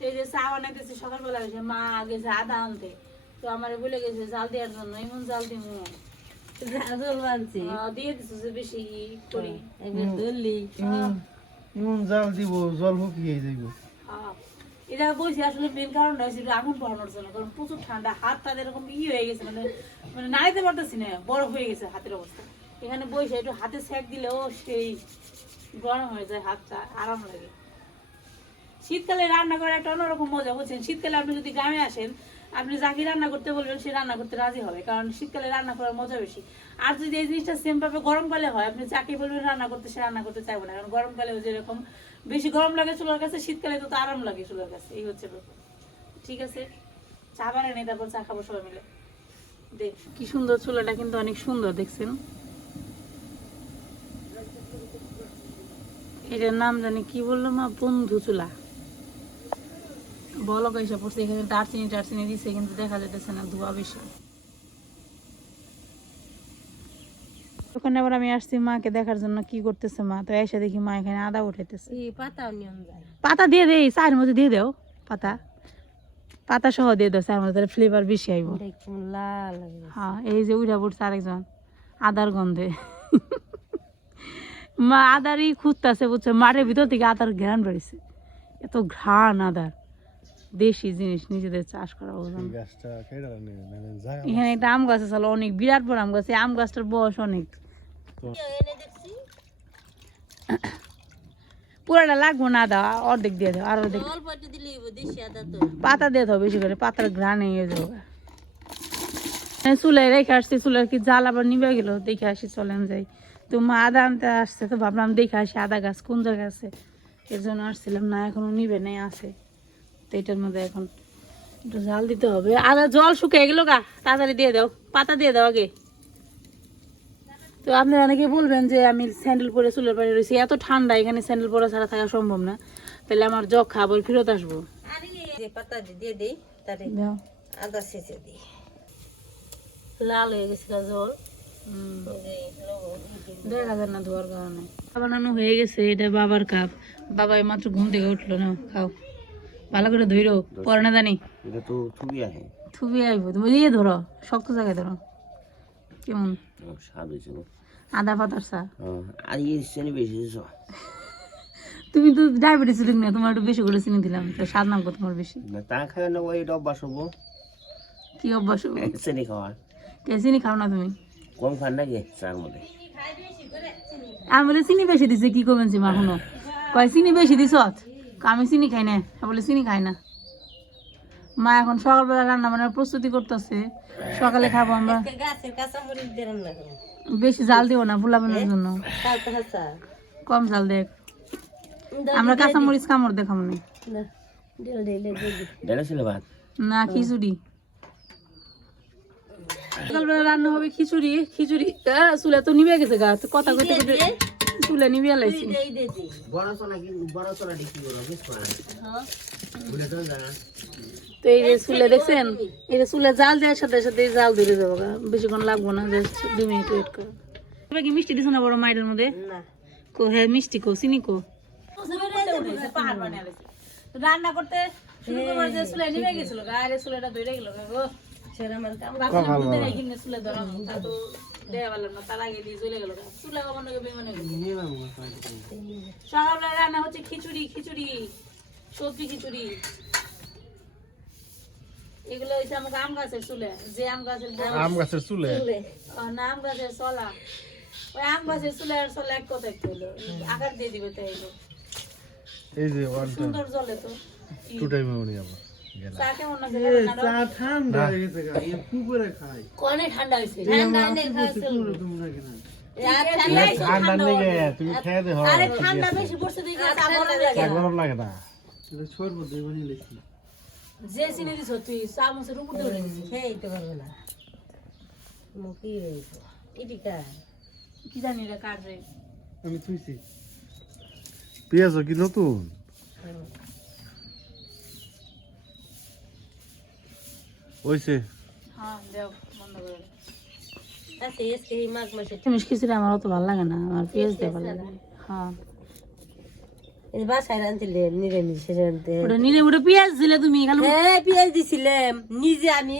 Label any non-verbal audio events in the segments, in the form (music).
তো এই যে চা বানাইতেছে সকালবেলা মা গেছে আদা আনতে। তো আমার বলে গেছে জাল দেওয়ার জন্য এমন জাল দিমু জাল বানছি। দিয়ে দিচ্ছে যে বেশি করি। ধরলি। ইমন ইমন জাল দিব জল শুকিয়ে যাইব। এটা বলছি আসলে মেন কারণটা আগুন জন্য কারণ প্রচুর ঠান্ডা হাত তাদের এরকম ই হয়ে গেছে মানে মানে নাড়াইতে পারতেছি না বরফ হয়ে গেছে হাতের অবস্থা। এখানে বসে একটু হাতে সেক দিলেও সেই গরম হয়ে যায় হাতটা আরাম লাগে। শীতকালে রান্না করার একটা অন্যরকম মজা, বুঝছেন? শীতকালে আপনি যদি গ্রামে আসেন, আপনি যাকে রান্না করতে বলবেন, সে রান্না করতে রাজি হবে, কারণ শীতকালে রান্না করার মজা বেশি। আর যদি এই জিনিসটা সেম ভাবে গরমকালে হয়, আপনি যাকে বলবেন রান্না করতে, সে রান্না করতে চাইব না, কারণ গরমকালে যেরকম বেশি গরম লাগে চুলার কাছে, শীতকালে তো আরাম লাগে চুলার কাছে, এই হচ্ছে ব্যাপার। ঠিক আছে? চা বানাই তারপর চা খাব সবাই মিলে। দেখ, কি সুন্দর চুলাটা কিন্তু অনেক সুন্দর, দেখছেন? এটার নাম জানি কি বলল মা? বন্ধু চুলা। বলো পয়সা পড়ছে এখানে দারচিনি টারচিনি দিছে কিন্তু দেখা যাইতেছে না ধোয়া বেশি। ওখানে আবার আমি আসছি মাকে দেখার জন্য কি করতেছে মা? তো এসে দেখি মা এখানে আদা উঠাইতেছে। পাতা দিয়ে দেই চায়ের মধ্যে দিয়ে দাও পাতা। পাতা সহ দিয়ে দাও চায়ের মধ্যে ফ্লেভার বেশি আইব। লাল হ্যাঁ এই যে উঠা পড়ছে আরেকজন আদার গন্ধে। মা আদারই খুঁজতেছে বুঝছ? মাঠের ভিতর থেকে আদার ঘ্রাণ বেড়েছে এত ঘ্রাণ আদার। দেশি জিনিস নিজেদের চাষ করা এখানে একটা আম গাছ আছে অনেক বিরাট বড় আম গাছ আম গাছটার বয়স অনেক। পুরাটা লাগবো না দাও অর্ধেক দিয়ে দাও আর অর্ধেক। পাতা দিয়ে দাও বেশি করে পাতার ঘ্রাণ হয়ে যাব চুলে রেখে আসছি চুলের কি জাল আবার নিবে গেল? দেখে আসি চলেন যাই। তো মা আদা আনতে আসছে তো ভাবলাম দেখে আসি আদা গাছ কোন জায়গায় আছে। এর জন্য আসছিলাম না এখনও নিবে নেই আছে। তো এটার মধ্যে এখন একটু জাল দিতে হবে। আদা জল শুকিয়ে গেল গা তাড়াতাড়ি দিয়ে দাও পাতা দিয়ে দাও আগে। তো আপনারা অনেকে বলবেন যে আমি স্যান্ডেল পরে চুলের পাড়ে রয়েছি এত ঠান্ডা এখানে স্যান্ডেল পরা ছাড়া থাকা সম্ভব না। তাহলে আমার জগ খাবার ফেরত আসব। আরে পাতা দিয়ে দেই আদা দিই। লাল হয়ে গেছিল জল। দেখা যায় না ধোয়ার কারণে। বানানো হয়ে গেছে এটা বাবার কাপ। বাবা মাত্র ঘুম থেকে উঠল না খাও। ভালো করে ধরো পরে না জানি এটা তো খুবই আহে। থুবি আইব তুমি ইয়ে ধরো শক্ত জায়গায় ধরো। কেমন? আদা পাতার চা আর ইয়ে শ্রেণি বেশি তুমি তো ডায়াবেটিস রোগ না তোমার একটু বেশি করে চিনি দিলাম তো স্বাদ নাম তোমার বেশি। না তা খায় না ওই এটা অভ্যাস হব। কি অভ্যাস (laughs) শ্রেণি খাওয়া কে চিনি খাও না তুমি? কম খান নাকি চার মধ্যে আমি বলে চিনি বেশি দিছে কি করবেন মা শুনো। কয় চিনি বেশি দিছ? আমি চিনি খাই না বলে চিনি খাই না। মা এখন সকালবেলা রান্না বান্নার প্রস্তুতি করতেছে সকালে খাব আমরা। বেশি জাল দিব না পোলাপানের জন্য। কম জাল দেখ। আমরা কাঁচামরিচ কামড় দেখাম না। খিচুড়ি। সকালবেলা রান্না হবে খিচুড়ি। খিচুড়ি চুলে তো নিবে গেছে গা তো কথা কইতে কইতে চুলে নিবে লাইছি। বড় চলা কি বড় চলা দেখি বড় বেশ করে হ্যাঁ। তো জানা তো এই যে চুলে দেখছেন? এই যে চুলে জাল দেওয়ার সাথে সাথে জাল ধরে যাব বেশিক্ষণ লাগবো না জাস্ট দুই মিনিট ওয়েট করো। এবার কি মিষ্টি দিছো না বড় মাইডের মধ্যে? না। কো হ্যাঁ মিষ্টি কো চিনি কো। রান্না করতে শুরু করবার যে চুলে নিবে গেছিল গা আরে চুলেটা ধরে গেল গো আমার দুধে রেখে নিয়ে চুলে ধরাম তা তো দেয়া না তার আগে দিয়ে চলে গেল গা। চুলে বেমানে সকালবেলা রান্না হচ্ছে খিচুড়ি খিচুড়ি সবজি খিচুড়ি। এগুলো হচ্ছে আমাকে আম গাছের চুলে যে আম গাছের আম গাছের চুলে? ও, না আম গাছের চলা। ওই আম গাছের চুলে আর চলে এক কথা আকার দিয়ে দিবে তাই এই যে সুন্দর জলে তো। টু টাইম আবার। ঠান্ডা? হয়ে গেছে পুকুরে খাই কনে ঠান্ডা হয়েছে ঠান্ডা এনে খাওয়াছিল তোমরা কিনা রাত ঠান্ডা হয়েছে, ঠান্ডা ঠান্ডা লেগে তুমি খেয়ে দে ঠান্ডা বেশি পড়ছে দেখে গরম লাগে চা গরম লাগে না। সরবত দিয়ে বানিয়ে লেছি। যে চিনি দিছ তুই চা উপর ধরে দিছিস। খেয়ে তো না। মুখি রইব ইটিকা কি জানি রে কার রে? আমি থুইছি। পেঁয়াজ কি নতুন? ওইছে হ্যাঁ মাসে নিরামিষ খিচুড়ি আমার অত ভালো লাগে না আমার পেঁয়াজ দিয়ে ভালো লাগে হ্যাঁ। হ্যাঁ নিজে আমি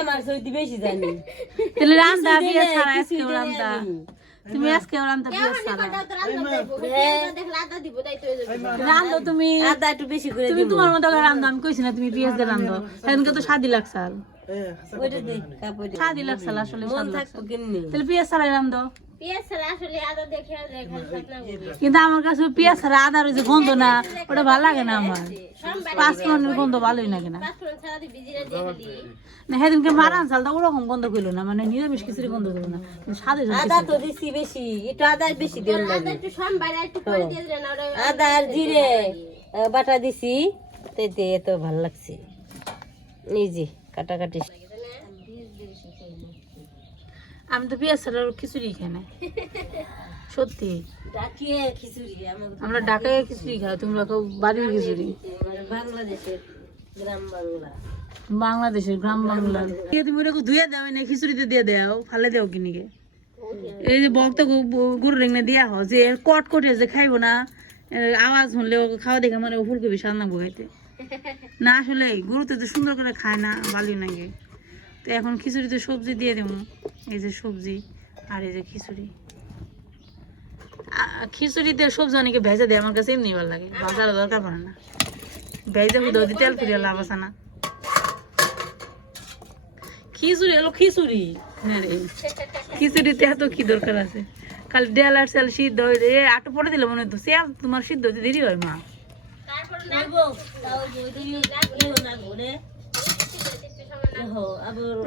আমার বেশি জানি। তাহলে রান্দা পেঁয়াজ ছাড়া রান্দা। তুমি আজকে হ্যাঁ, রান্দো তুমি আদা একটু বেশি করে তুমি তোমার মতো রান্দো আমি কইছি না তুমি পেঁয়াজ দিয়ে রান্দো সেদিনকে তো স্বাদই লাগছে আর আসলে মন স্বাদ লাগছে। কেমনি তাহলে পেঁয়াজ ছাড়াই রান্দো কিন্তু আমার কাছে পেঁয়াজ ছাড়া আদার যে গন্ধ না ওটা ভালো লাগে না আমার। পাঁচ ফোড়নের গন্ধ ভালোই লাগে না। না সেদিনকে মারান চালটা ওরকম গন্ধ করল না মানে নিরামিষ খিচুড়ি গন্ধ করল না কিন্তু স্বাদে আদা তো দিছি বেশি একটু আদা বেশি দেন লাগে। আদা আর জিরে বাটা দিছি তাইতে এত ভালো লাগছে। এই যে কাটাকাটি। আমি তো পেঁয়াজ ছাড়া খিচুড়ি খাই না। সত্যি। আমরা ঢাকায় খিচুড়ি খাই তোমরা কেউ বাড়ির খিচুড়ি। মানে বাংলাদেশের গ্রাম বাংলা। বাংলাদেশের গ্রাম তুমি ওটাকে ধুয়ে দাও না খিচুড়িতে দিয়ে দাও ফালে দাও কিনিকে এই যে বক্ত গরু রেঙে দিয়া হয় যে কট কটে যে খাইবো না আওয়াজ শুনলে ওকে খাওয়া দেখে মানে ও ফুলকপি সান্না খাইতে। না আসলে গরুতে তো সুন্দর করে খায় না ভালোই লাগে তো এখন খিচুড়িতে সবজি দিয়ে দেবো। এই যে সবজি আর এই যে খিচুড়ি। খিচুড়িতে সবজি অনেকে ভেজে দেয়, আমার কাছে এমনি ভালো লাগে, বাজারে দরকার পড়ে না। ভেজে হুদো তেল ফিরিয়ে লাভ আছে না। খিচুড়ি হলো খিচুড়ি। খিচুড়িতে এত কি দরকার আছে? খালি ডাল আর চাল সিদ্ধ হয়ে, এ আটো পরে দিলে মনে হতো চাল তোমার সিদ্ধ হতে দেরি হয় মা।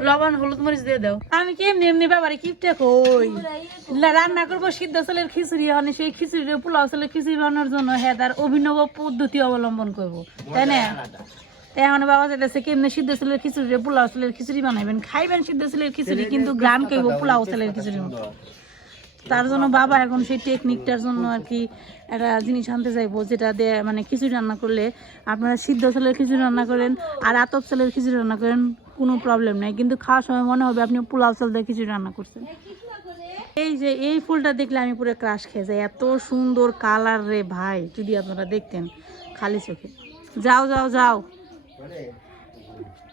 লবণ হলুদ মরিচ দিয়ে দাও। আমি কেমনি এমনি বাবারে কিপটে কই? রান্না করব সিদ্ধ চালের খিচুড়ি মানে সেই খিচুড়ি পোলাও চালের খিচুড়ি বানানোর জন্য হ্যাঁ তার অভিনব পদ্ধতি অবলম্বন করব। তাই না? তাই এখন বাবা যেতেছে কেমনি সিদ্ধ চালের খিচুড়ি পোলাও চালের খিচুড়ি বানাইবেন। খাইবেন সিদ্ধ চালের খিচুড়ি কিন্তু গ্রাম কেব পোলাও চালের খিচুড়ির মতো। তার জন্য বাবা এখন সেই টেকনিকটার জন্য আর কি একটা জিনিস আনতে চাইব, যেটা দিয়ে মানে খিচুড়ি রান্না করলে আপনারা সিদ্ধ চালের খিচুড়ি রান্না করেন আর আতপ চালের খিচুড়ি রান্না করেন, কোনো প্রবলেম নাই। কিন্তু খাওয়ার সময় মনে হবে আপনি পোলাও চাল দিয়ে খিচুড়ি রান্না করছেন। এই যে এই ফুলটা দেখলে আমি পুরো ক্রাশ খেয়ে যাই। এত সুন্দর কালার রে ভাই, যদি আপনারা দেখতেন খালি চোখে। যাও যাও যাও।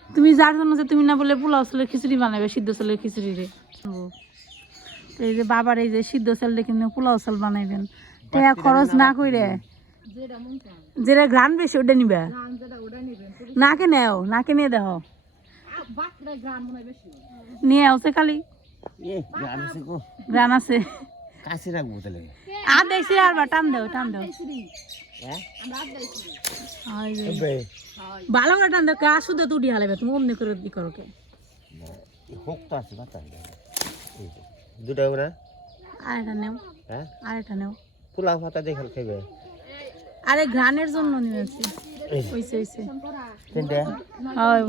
তুমি যার জন্য যে তুমি না বলে পোলাও চালের খিচুড়ি বানাবে, সিদ্ধ চালের খিচুড়ি রে। এই যে বাবার এই যে সিদ্ধ চাল দেখে নিয়ে পোলাও চাল বানাইবেন। টাকা খরচ না কইরে। যেটা ঘ্রাণ বেশি ওটা নিবে। নাকে নেও নাকে নিয়ে দেখো। নিয়ে আসছে খালি। এ গান আছে ঘ্রাণ আছে। কাছে রাখব তাহলে। আর দেখছি আর বা টান দেও টান দেও। হ্যাঁ? ভালো করে টান দেও কা শুধু তুটি হালাবে তুমি অমনি করে দি করো কে। হোক তো আছে দুটা আরেকটা নেও। হ্যাঁ? আরেকটা নেও। পোলাও পাতা দেখাল খাইবে? আরে ঘ্রাণের জন্য নিয়েছি হইছে হইছে। তিনটা? হয়।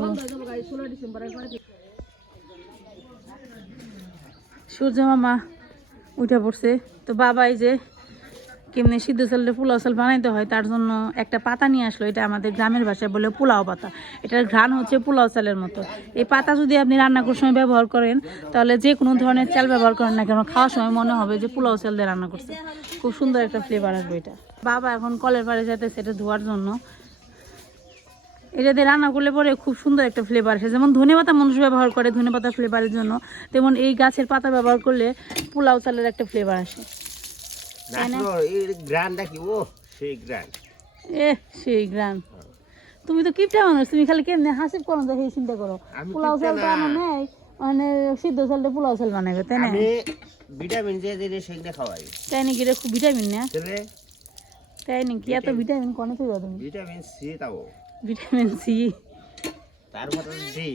সূর্য মামা উঠে পড়ছে। তো বাবা এই যে কেমনি সিদ্ধ চালের পোলাও চাল বানাইতে হয়, তার জন্য একটা পাতা নিয়ে আসলো, এটা আমাদের গ্রামের ভাষায় বলে পোলাও পাতা। এটার ঘ্রাণ হচ্ছে পোলাও চালের মতো। এই পাতা যদি আপনি রান্না করার সময় ব্যবহার করেন, তাহলে যে কোনো ধরনের চাল ব্যবহার করেন না কেন, খাওয়ার সময় মনে হবে যে পোলাও চাল দিয়ে রান্না করছে। খুব সুন্দর একটা ফ্লেভার আসবে এটা। বাবা এখন কলের পাড়ে যাতে সেটা ধোয়ার জন্য। এটা দিয়ে রান্না করলে পরে খুব সুন্দর একটা ফ্লেভার আসে। যেমন ধনে পাতা মানুষ ব্যবহার করে ধনে পাতা ফ্লেভারের জন্য, তেমন এই গাছের পাতা ব্যবহার করলে পোলাও চালের একটা ফ্লেভার আসে। এ সেই গ্রান। তুমি তো কিপটা মানুষ তুমি খালি কেমনে হাসিব করো তো সেই চিন্তা করো। পোলাও চাল তো আনো নেই মানে সিদ্ধ চালটা পোলাও চাল বানাবে তাই না? ভিটামিন যে দিলে সেগুলো খাওয়াই। তাই নাকি এটা খুব ভিটামিন না? তাই নাকি? এত ভিটামিন। কনে তুই তুমি? ভিটামিন সি তাও। Vitamin C. তারপরে ডি।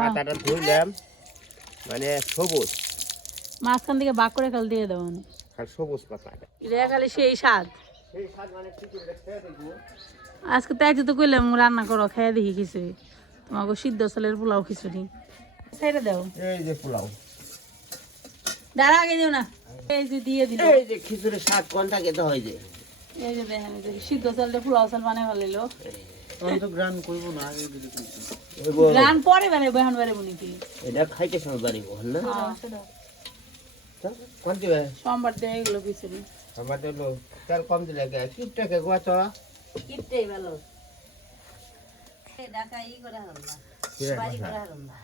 পাতাটা ধুইলাম। মানে সবুজ। মাঝখান থেকে বাক করে খাল দিয়ে দেবো মানে আর সবুজ পাতা। এটা খালি সেই স্বাদ। মানে আজকে তো একটু তো কইলাম রান্না করো খেয়ে দেখি খিচুড়ি। তোমাকে সিদ্ধ চালের পোলাও খিচুড়ি। ছেড়ে দাও। এই যে পোলাও। দাঁড়া আগে দিও না। এই যে দিয়ে দিল। এই যে খিচুড়ির স্বাদ কোনটা খেতে হয় যে? এই যে দেখেন সিদ্ধ চালটা পোলাও চাল আমি তো গ্রান বল, পরে বানাই বহান বারে বনি কি এটা খাইতে সময় বাড়িব না? কোন দিবে? সোমবার দিয়ে এগুলো খিচুড়ি আমাদের লোক তেল কম দিলে গে কিপটাকে গোয়াছ কিপটাই ভালো। ঢাকা ই করা হল না বাড়ি করা হল না।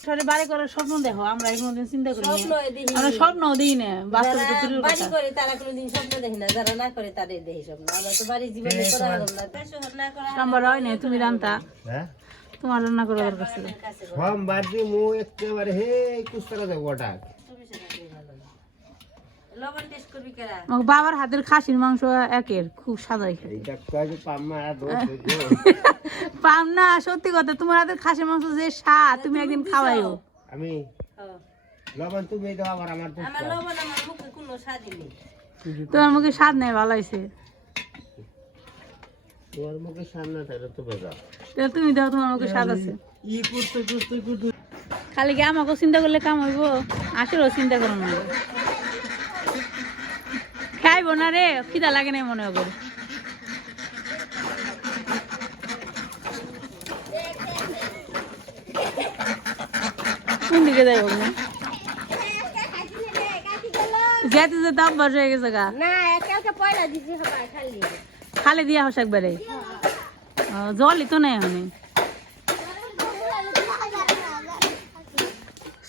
সরে বাড়ি করার স্বপ্ন দেখো আমরা কোনোদিন চিন্তা করি আমরা স্বপ্ন দিই না বাস্তবে তো যারা দূরের বাড়ি করে তারা কোনোদিন স্বপ্ন দেখি না যারা না করে তাদের দেখি স্বপ্ন। আমরা তো বাড়ি জীবনে করা হল না তাই শহর না করা হলে হয় না তুমি রান্তা। হ্যাঁ? তোমার রান্না করা দরকার ছিল। সোমবার দি মু একেবারে হে কুস্তারা যাব গোটা তুমি সেটা দিয়ে ভালো না। লবণ টেস্ট করবি কেরা আমার বাবার হাতের খাসির মাংস একের খুব সাদাই খেতে। এইটা কয় পাম্মা (laughs) দোষ পাম না সত্যি কথা তোমার হাতের খাসির মাংস যে স্বাদ তুমি একদিন খাওয়াইও। আমি। লবণ তুমি দাও আবার আমার আমার লবণ আমার মুখে কোনো স্বাদই নেই। তোমার মুখে স্বাদ নেই ভালো হয়েছে তোমার মুখে সামনে থাকলে তো বেজা তাহলে তুমি দাও তোমার মুখে স্বাদ আছে। ই করতে করতে করতে খালি কি আমাকেও চিন্তা করলে কাম হইব? আসলেও চিন্তা করো না। না রে? খিদা লাগে না মনে হবে কোন দিকে যাই বলব যেতে যেতে অভ্যাস হয়ে গেছে গা। খালি। দিয়া হোস একবারে। জলই তো নেই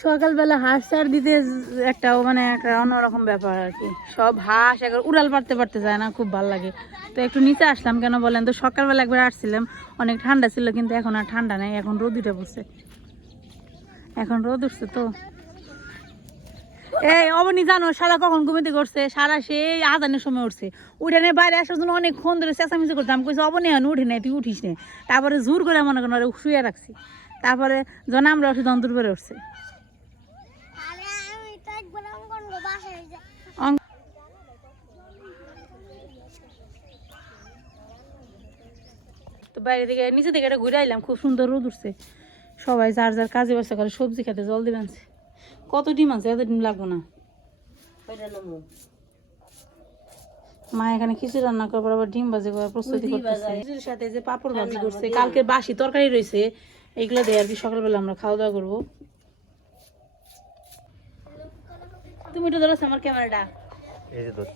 সকালবেলা হাঁস চার দিতে একটা মানে একটা অন্যরকম ব্যাপার আর কি। সব হাঁস একবার উড়াল পারতে পারতে যায় না, খুব ভালো লাগে। তো একটু নিচে আসলাম কেন বলেন তো? সকালবেলা একবার আসছিলাম, অনেক ঠান্ডা ছিল, কিন্তু এখন আর ঠান্ডা নেই, এখন রোদ উঠে পড়ছে। এখন রোদ উঠছে তো। এই অবনি, জানো সারা কখন ঘুমিতে করছে সারা সেই আজানের সময় উঠছে। উঠে নিয়ে বাইরে আসার জন্য অনেকক্ষণ ধরে চেঁচামেচি করতাম। কইছে, অবনি, এখন উঠে নাই, তুই উঠিস নে। তারপরে জোর করে মনে করেন শুয়ে রাখছি। তারপরে যখন আমরা উঠি তখন উঠছে। তো বাইরে থেকে নিচে থেকে এটা ঘুরে আইলাম খুব সুন্দর রোদ উঠছে। সবাই যার যার কাজে ব্যস্ত করে সবজি খেতে জল দিবেন কত ডিম আছে এত ডিম লাগবো না। মা এখানে খিচুড়ি রান্না করার আবার ডিম ভাজি করার প্রস্তুতি করতেছে। খিচুড়ির সাথে যে পাপড় ভাজি করছে কালকে বাসি তরকারি রয়েছে এইগুলো দিয়ে আর কি সকালবেলা আমরা খাওয়া দাওয়া করব। তুমি একটু ধরো আমার ক্যামেরাটা। এই যে দোষ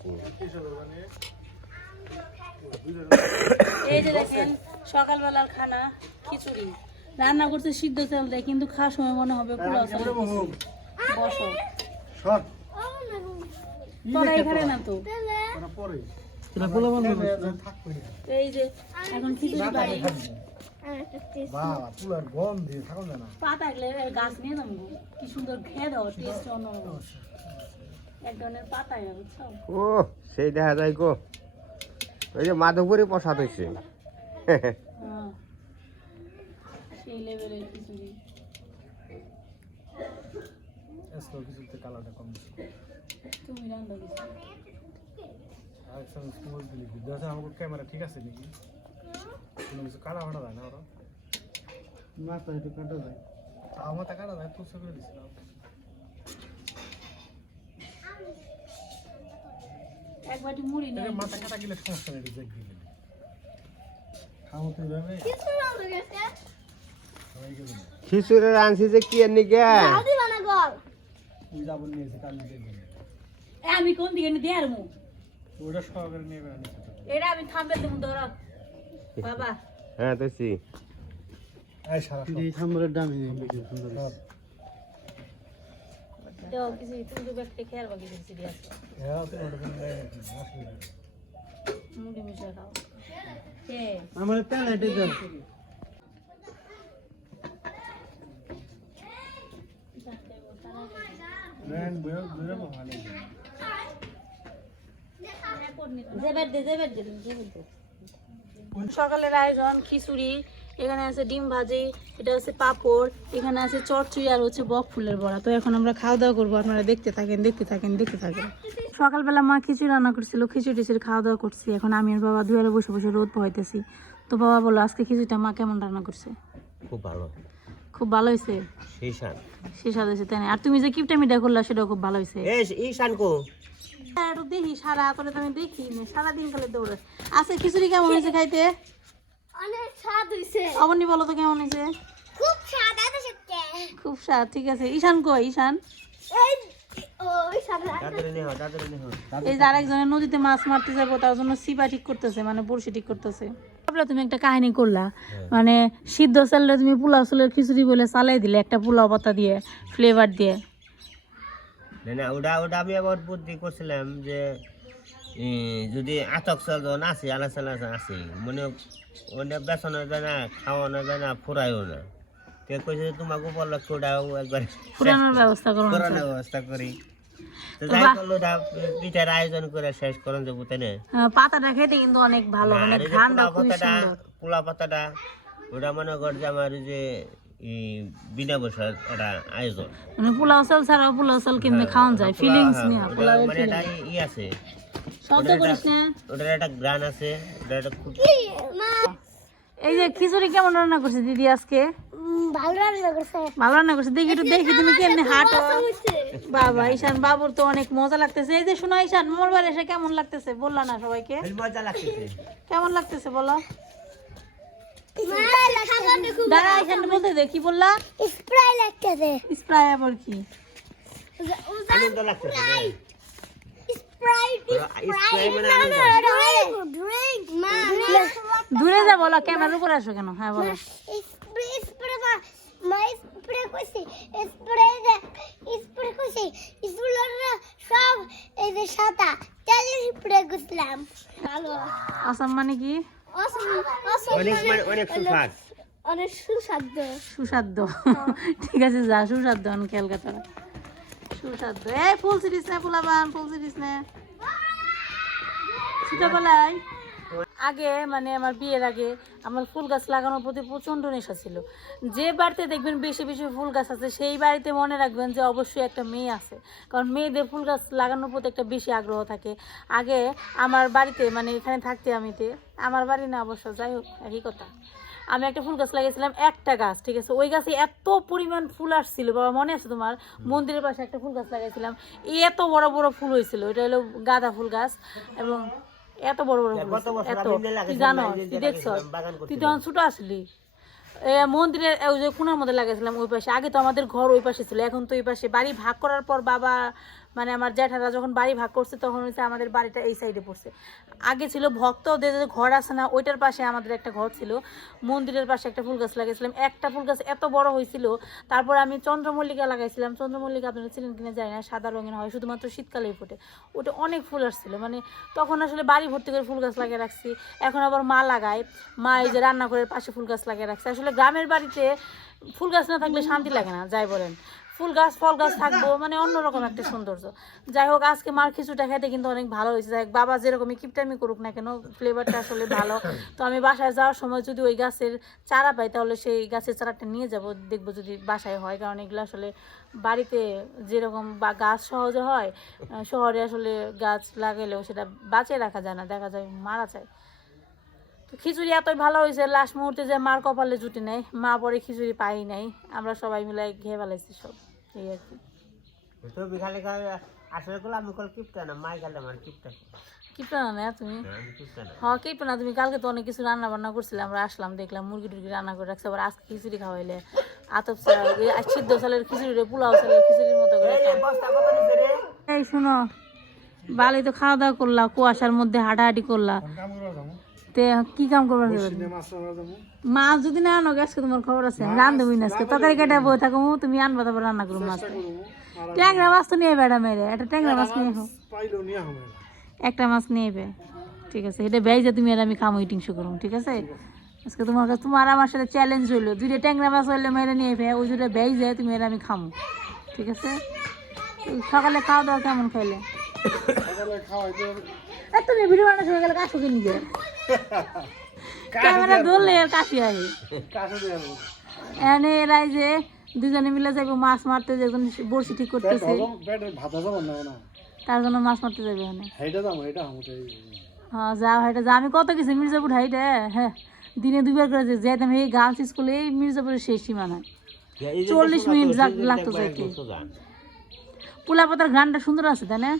এই যে দেখেন সকালবেলার খানা খিচুড়ি। রান্না করতে সিদ্ধ চাল দেয় কিন্তু খাওয়ার সময় মনে হবে পোলাও চাল। বসো। তোরা এখানে না তো? করা পরে। এটা বলে বন্ধ থাকবে এই যে এখন খিচুড়ি বাড়ি পাতা গাছ নিয়ে যাব কি সুন্দর খেয়ে দাও টেস্ট পাতায় বুঝছ? ও সেই দেখা যায় গো। ওই যে মাধবপুরে প্রসাদ হয়েছে। হ্যাঁ। সেই লেভেলের খিচুড়ি। এসলো কিছুতে কালারটা কম তুমি রান্না দিছো স্মুথ দিলি দেখেন আমার ক্যামেরা ঠিক আছে নাকি? কোনো কিছু কাটা ফাটা যায় না ওরা? তো একটু কাটা যায় আমার তা কাটা যায় পুষে করে দিছিলাম এক বাটি মুড়ি নিয়ে মাথা কাটা গেলে সমস্যা নেই দেখ দিলে খাও তো এভাবে সবাই গেল খিচুড়ি আনছি যে কি এর নিকে আমি কোন দিকে নিয়ে দিয়ে আরমু? ওটা সহকারে নিয়ে এটা আমি থামবে দেবো ধরো। বাবা। হ্যাঁ তো সি এই সারা এই সামনের দামি সুন্দর দেও কিছু তুমি তো ব্যাগটা খেয়াল বাকি খিচুড়ি আছে হ্যাঁ তো ওটা কোনো নাই নাকি? অসুবিধা মুড়ি মিশিয়ে খাও। কে আমার দাও। সকালের আয়োজন খিচুড়ি এখানে আছে ডিম ভাজি এটা হচ্ছে পাঁপড় এখানে আছে চটচুই আর হচ্ছে বক ফুলের বড়া। তো এখন আমরা খাওয়া দাওয়া করব আপনারা দেখতে থাকেন দেখতে থাকেন দেখতে থাকেন। সকালবেলা মা খিচুড়ি রান্না করছিল খিচুড়ি টিচুড়ি খাওয়া দাওয়া করছি। এখন আমি আর বাবা দুয়ারে বসে বসে রোদ পোহাইতেছি তো বাবা বলো আজকে খিচুড়িটা মা কেমন রান্না করছে? খুব ভালো। খুব ভালো হয়েছে সেই স্বাদ হয়েছে তাই না? আর তুমি যে কিপটা মিটা করলা সেটাও খুব ভালো হয়েছে এই শান কো? হ্যাঁ, একটু দেখি সারা করে তো আমি দেখি না সারাদিন খালি দৌড়ে আচ্ছা খিচুড়ি কেমন হয়েছে খাইতে? অনেক স্বাদ হইছে। অবনি বলো তো কেমন হয়েছে খুব স্বাদ আছে খুব স্বাদ ঠিক আছে। ঈশান কই ঈশান? এই এই যে আরেকজনের নদীতে মাছ মারতে যাব তার জন্য সিপা ঠিক করতেছে মানে বড়শি ঠিক করতেছে। তুমি একটা কাহিনী করলা মানে সিদ্ধ চাললে তুমি পোলাও চালের খিচুড়ি বলে চালাই দিলে একটা পোলাও পাতা দিয়ে ফ্লেভার দিয়ে। না না ওটা ওটা আমি আবার বুদ্ধি করছিলাম যে যদি আতক চাল আলা মানে ওটা যায় না খাওয়ানো যায় না ফুরাইও না। কইছে তোমাকে উপলক্ষ ওটাও একবার পুরানোর ব্যবস্থা করো করানোর ব্যবস্থা করি। পিঠার আয়োজন করে শেষ করেন যাব তাই হ্যাঁ, পাতাটা খেতে কিন্তু অনেক ভালো মানে ঘ্রাণটা সুন্দর। পোলা পাতাটা ওটা মনে কর যে আমার যে ই, বিনা বসার একটা আয়োজন। মানে পোলাও চাল ছাড়াও পোলাও চাল কেমনে খাওয়ান যায় ফিলিংস নিয়ে ওটা মানে একটা ই আছে। শব্দ করিস না। ওটার একটা গ্রান আছে ওটার একটা খুব এই যে খিচুড়ি কেমন রান্না করছে দিদি আজকে? ভালো রান্না করছে। ভালো রান্না করছে। দেখি একটু দেখি তুমি কেমনে হাঁটো? হয়েছে বাবা ঈশান বাবুর তো অনেক মজা লাগতেছে। এই যে শোনো ঈশান মোর বাড়ি এসে কেমন লাগতেছে? বললা না সবাইকে। মজা লাগতেছে। কেমন লাগতেছে বলো? স্প্রাই দাঁড়া ঈশান বলতে দে কি বললা? স্প্রাই লাগতেছে। স্প্রাই আবার কি? আনন্দ লাগতেছে না? স্প্রাই ওরা স্প্রাই মানে আনন্দ ড্রিঙ্ক মা দূরে যা বলো ক্যামেরার উপরে আসো কেন? হ্যাঁ বলো। স্প্রে স্প্রে মা মা স্প্রে করছি স্প্রে স্প্রে করছি স্প্রে সব এই যে সাদা তেল স্প্রে করছিলাম ভালো। আসাম মানে কি? অসম অসম অনেক সুস্বাদ্য (laughs) ঠিক আছে যা সুস্বাদ্য আমি ফুল আগে মানে আমার বিয়ের আগে আমার ফুল গাছ লাগানোর প্রতি প্রচণ্ড নেশা ছিল। যে বাড়িতে দেখবেন বেশি বেশি ফুল গাছ আছে, সেই বাড়িতে মনে রাখবেন যে অবশ্যই একটা মেয়ে আছে। কারণ মেয়েদের ফুল গাছ লাগানোর প্রতি একটা বেশি আগ্রহ থাকে। আগে আমার বাড়িতে মানে এখানে থাকতে আমিতে আমার বাড়ি না অবশ্য, যাই হোক, একই কথা। আমি একটা ফুল গাছ লাগিয়েছিলাম একটা গাছ ঠিক আছে? ওই গাছে এত পরিমাণ ফুল আসছিল বাবা মনে আছে তোমার? মন্দিরের পাশে একটা ফুল গাছ লাগাইছিলাম এত বড় বড় ফুল হয়েছিল এটা হলো গাঁদা ফুল গাছ এবং এত বড় বড় ফুল। এত তুই জানো তুই দেখছ? তুই। তখন ছোট আসলি এ, মন্দিরের ওই যে কোনার মধ্যে লাগাইছিলাম ওই পাশে আগে তো আমাদের ঘর ওই পাশে ছিল এখন তো ওই পাশে বাড়ি ভাগ করার পর বাবা মানে আমার জ্যাঠারা যখন বাড়ি ভাগ করছে, তখন হচ্ছে আমাদের বাড়িটা এই সাইডে পড়ছে। আগে ছিল ভক্তদের যে ঘর আছে না, ওইটার পাশে আমাদের একটা ঘর ছিল। মন্দিরের পাশে একটা ফুল গাছ লাগিয়েছিলাম একটা ফুল গাছ এত বড় হয়েছিল তারপর আমি চন্দ্রমল্লিকা লাগাইছিলাম। চন্দ্রমল্লিকা আপনারা ছিলেন কিনা যায় না, সাদা রঙের হয়, শুধুমাত্র শীতকালেই ফোটে। ওটা অনেক ফুল আসছিল। মানে তখন আসলে বাড়ি ভর্তি করে ফুল গাছ লাগিয়ে রাখছি। এখন আবার মা লাগায়। মা এই যে রান্নাঘরের পাশে ফুল গাছ লাগিয়ে রাখছে। আসলে গ্রামের বাড়িতে ফুল গাছ না থাকলে শান্তি লাগে না, যাই বলেন। ফুল গাছ, ফল গাছ থাকব মানে অন্যরকম একটা সৌন্দর্য। যাই হোক, আজকে মার খিচুটা খেতে কিন্তু অনেক ভালো হয়েছে। যাই হোক, বাবা যেরকমই কিপটামি করুক না কেন ফ্লেভারটা আসলে ভালো। তো আমি বাসায় যাওয়ার সময় যদি ওই গাছের চারা পাই, তাহলে সেই গাছের চারাটা নিয়ে যাব, দেখব যদি বাসায় হয়। কারণ এগুলো আসলে বাড়িতে যেরকম বা গাছ সহজে হয় শহরে আসলে গাছ লাগালেও সেটা বাঁচিয়ে রাখা যায় না, দেখা যায় মারা যায়। তো খিচুড়ি এতই ভালো হয়েছে, লাস্ট মুহূর্তে যে মার কপালে জুটি নেই, মা পরে খিচুড়ি পাই নাই। আমরা সবাই মিলে ঘেয়ে ফেলাইছি সব। এই আর কি তো বিকালে আসলে করলে আমি কল কিপটা না মাই গেলে আমার কিপটা। কিপটা না না তুমি? হ্যাঁ কিপটা না। তুমি কালকে তো অনেক কিছু রান্না বান্না করছিলে আমরা আসলাম দেখলাম মুরগি টুরগি রান্না করে রাখছে আবার আজকে খিচুড়ি খাওয়াইলে। আতপ চাল এই সিদ্ধ চালের খিচুড়ি রে পোলাও চালের খিচুড়ির মতো করে এই বস্তা কত নিছে রে? এই শোনো বালি তো খাওয়া দাওয়া করলা কুয়াশার মধ্যে হাঁটাহাঁটি করলা। তে কি কাম করবার মাছ করা যদি না আনো আজকে তোমার খবর আছে। রান্ধবি না আজকে তরকারি কেটে বই থাকো তুমি আনবা তারপর রান্না করব মাছ করব। ট্যাংরা মাছ তো নিয়ে বেড়া মেরে একটা ট্যাংরা মাছ নিয়ে একটা মাছ নিয়ে বে ঠিক আছে এটা বেজে তুমি আর আমি খামো ইটিং শো করুন ঠিক আছে? আজকে তোমার কাছে তোমার আমার সাথে চ্যালেঞ্জ হইল। দুইটা ট্যাংরা মাছ হইলে মেরে নিয়ে বে ওই দুটো বেজে তুমি আর আমি খামো। ঠিক আছে? সকালে খাওয়া দাওয়া কেমন খাইলে? ভিডিও গেলে কাশুকে নিজে ক্যামেরা ধরলে আর কাশি এনে এরাই যে দুজনে মিলে যাইবো মাছ মারতে যে একজন বড়শি ঠিক করতেছে তার জন্য মাছ মারতে যাবে এখানে হ্যাঁ যাও হেঁটে যা আমি কত কিছু মির্জাপুর হাইটে হ্যাঁ দিনে দুবার করে যে যেতাম এই গার্লস স্কুলে এই মির্জাপুরের শেষ সীমানায়। চল্লিশ মিনিট লাগতো যাইতে। পোলা পাতার গানটা সুন্দর আছে তাই না?